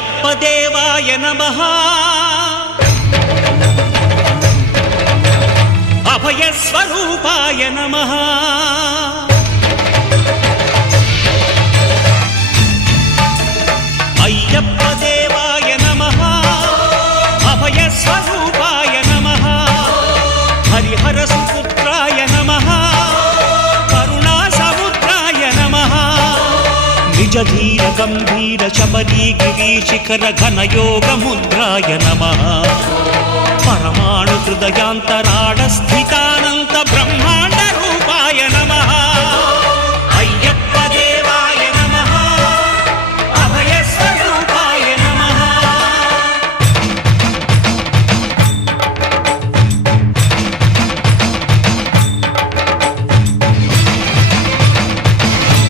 అయ్యప్ప దేవాయ నమః అభయ స్వరూపాయ నమః అయ్యప్ప దేవాయ నమః అభయ స్వరూపాయ నమః హరిహర సుపుత్రాయ నమః కరుణా సముద్రాయ నమః నిజ ధీర గంభీర శబరీ గిరి శిఖర ఘన యోగ ముద్రాయ నమః పరమాణు హృదయాంతరాళ స్థితానంత బ్రహ్మ